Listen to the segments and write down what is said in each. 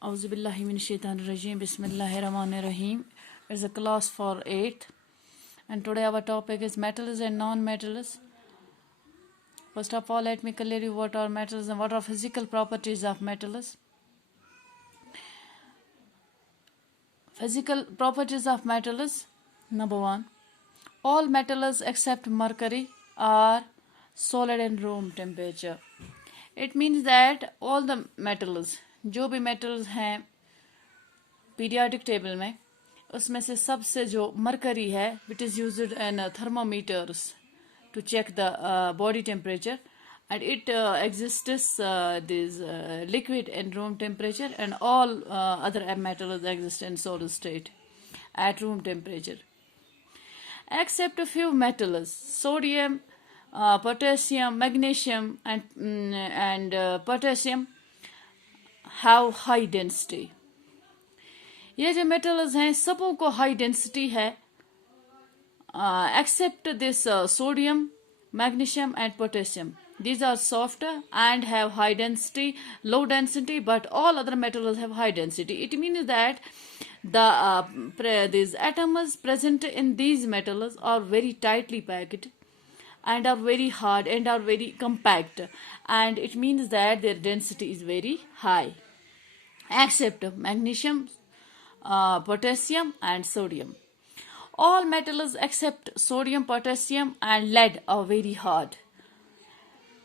Auzubillahi minash-shaytanir-rajim. Bismillahir-rahmanir-rahim. It's a class for 8th, and today our topic is metals and non-metals. First of all, let me clear you what are metals and what are physical properties of metals. Physical properties of metals. Number 1. All metals except mercury are solid in room temperature. It means that all the metals, जो भी metals हैं periodic table में, उसमें से सबसे जो mercury है, which is used in thermometers to check the body temperature, and it exists this liquid in room temperature, and all other metals exist in solid state at room temperature, except a few metals: sodium, potassium, magnesium, and potassium have high density. ये जो metals हैं सबों को high density है, except this sodium, magnesium and potassium. These are softer and have high density, low density, but all other metals have high density. It means that these atoms present in these metals are very tightly packed and are very hard and are very compact, and it means that their density is very high, except magnesium, potassium and sodium. All metals except sodium, potassium and lead are very hard.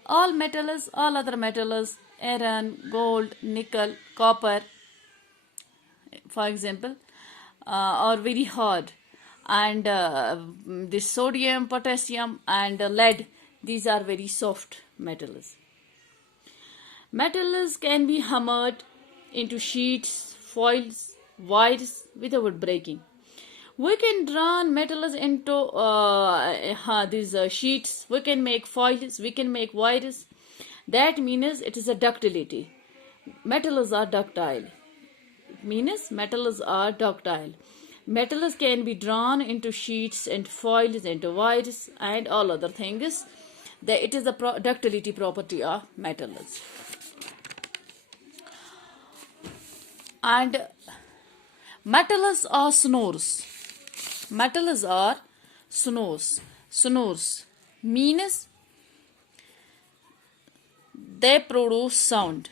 All metals, all other metals, iron, gold, nickel, copper, for example, are very hard, and the sodium, potassium and lead, these are very soft metals. Metals can be hammered into sheets, foils, wires without breaking. We can draw metals into these sheets. We can make foils. We can make wires. That means it is a ductility. Metals are ductile. It means metals are ductile. Metals can be drawn into sheets and foils, into wires and all other things. It is the ductility property of metals. And metals are snores. Metals are snores. Snores means they produce sound.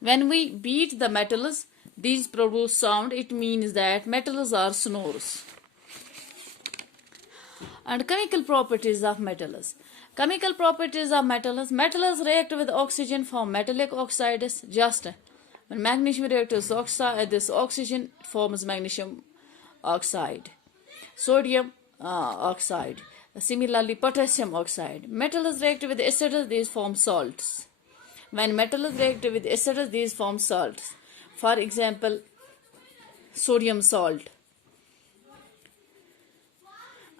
When we beat the metals, these produce sound. It means that metals are snores. And chemical properties of metals. Chemical properties of metals. Metals react with oxygen, form metallic oxides. Just when magnesium reacts with this oxygen, it forms magnesium oxide. Sodium oxide. Similarly, potassium oxide. Metals react with acids, these form salts. When metals react with acids, these form salts. For example, sodium salt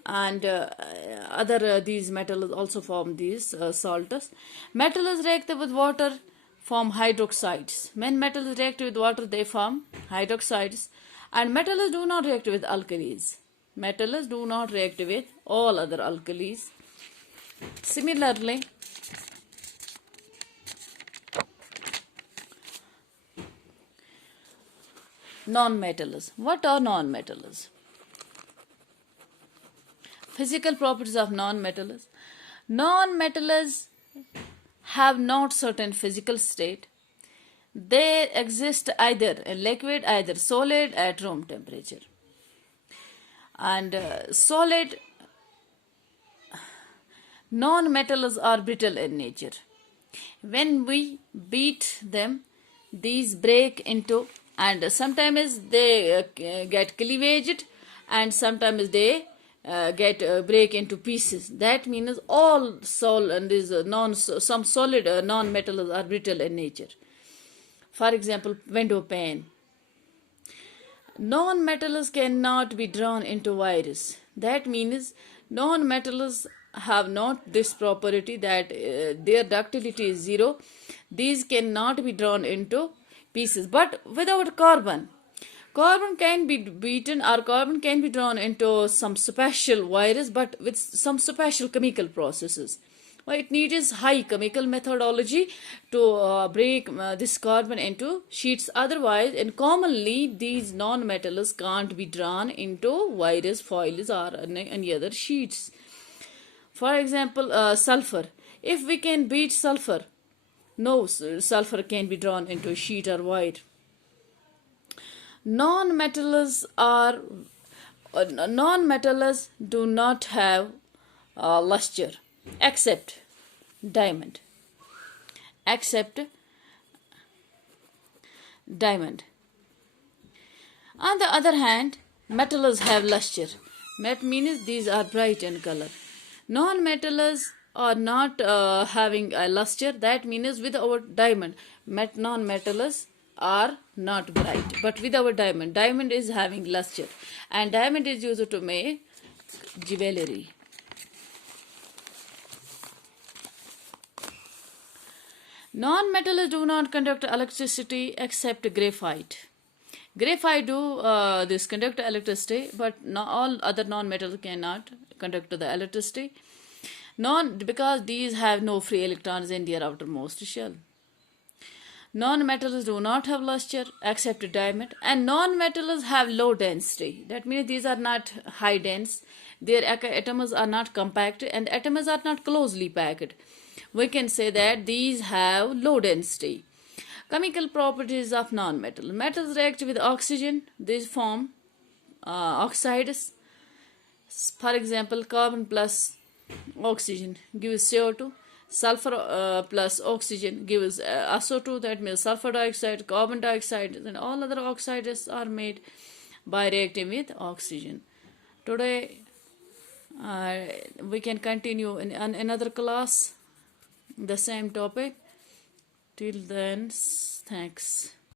and other these metals also form these salts. Metals react with water, form hydroxides. When metals react with water, they form hydroxides. And metals do not react with alkalis. Metals do not react with all other alkalis. Similarly, non-metals. What are non-metals? Physical properties of non-metals. Non-metals have not certain physical state. They exist either in liquid, either solid at room temperature. And solid non-metals are brittle in nature. When we beat them, these break into, and sometimes they get cleavaged, and sometimes they break into pieces. That means all some solid non-metals are brittle in nature. For example, window pane. Non-metals cannot be drawn into wires. That means non-metals have not this property that their ductility is zero. These cannot be drawn into pieces. But without carbon, carbon can be beaten or carbon can be drawn into some special wires, but with some special chemical processes. Well, it needs high chemical methodology to break this carbon into sheets. Otherwise, and commonly these non-metals can't be drawn into wires, foils, or any other sheets. For example, sulfur. If we can beat sulfur, no sulfur can be drawn into a sheet or wire. Non-metals are non-metals do not have luster except diamond. Except diamond. On the other hand, metals have luster. That means these are bright in color. Non-metals are not having a luster. That means with our diamond, non-metals are not bright. But with our diamond is having luster, and diamond is used to make jewelry. Non-metals do not conduct electricity except graphite. Graphite do this conduct electricity, but not all other non-metals cannot conduct the electricity. Because these have no free electrons in their outermost shell. Non-metals do not have luster except diamond, and non-metals have low density. That means these are not high dense. Their atoms are not compact, and atoms are not closely packed. We can say that these have low density. Chemical properties of non-metal. Metals react with oxygen. These form oxides. For example, carbon plus oxygen gives CO2. Sulfur plus oxygen gives SO2. That means sulfur dioxide, carbon dioxide, and all other oxides are made by reacting with oxygen. Today we can continue in another class the same topic. Till then, thanks.